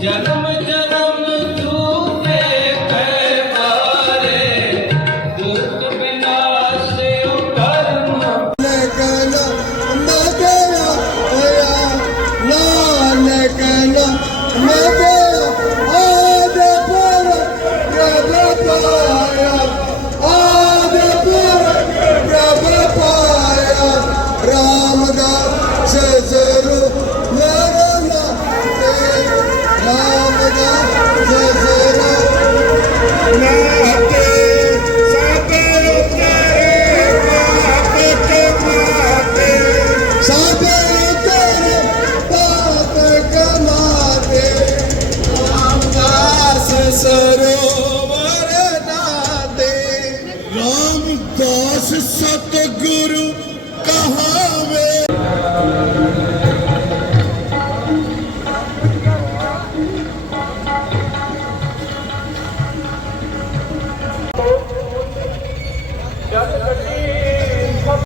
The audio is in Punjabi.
Ya no. ਸਤਿਗੁਰੂ ਕਹਾਵੇ।